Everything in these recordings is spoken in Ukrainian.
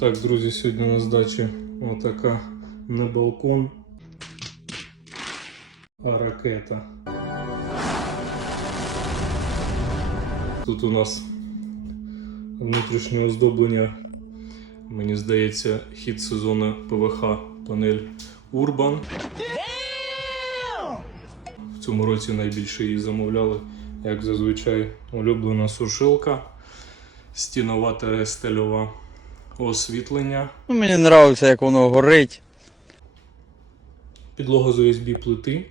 Так, друзі, сьогодні на здачі отака не балкон, а ракета. Тут у нас внутрішнє оздоблення. Мені здається, хід сезону ПВХ панель Urban. В цьому році найбільше її замовляли, як зазвичай, улюблена сушилка, стінова та стельова освітлення, Ну, мені подобається, як воно горить. підлога з USB плити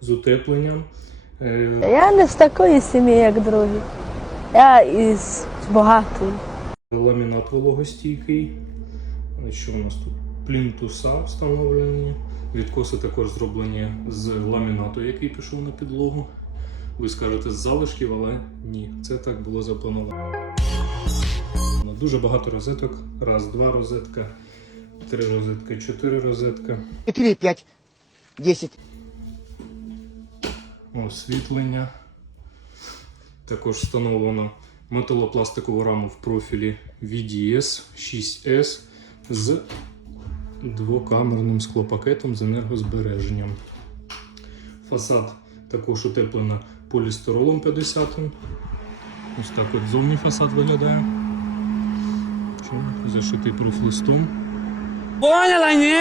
з утепленням. Е, Я не з такої сім'ї, як другі. Я із багатої. Ламінат вологостійкий. Що у нас тут? Плінтуса встановлені. Відкоси також зроблені з ламінату, який пішов на підлогу. Ви скажете з залишків, але ні, це так було заплановано. Дуже багато розеток. Раз, два розетка, три розетка, чотири розетка. 4, 5, 10. освітлення. Також встановлено металопластикову раму в профілі VDS 6S з двокамерним склопакетом з енергозбереженням. Фасад також утеплено полістиролом 50. Ось так от зовні фасад виглядає. Що? Зашитий профлистом. Поняла, ні?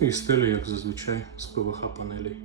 І стелі, як зазвичай, з ПВХ панелей.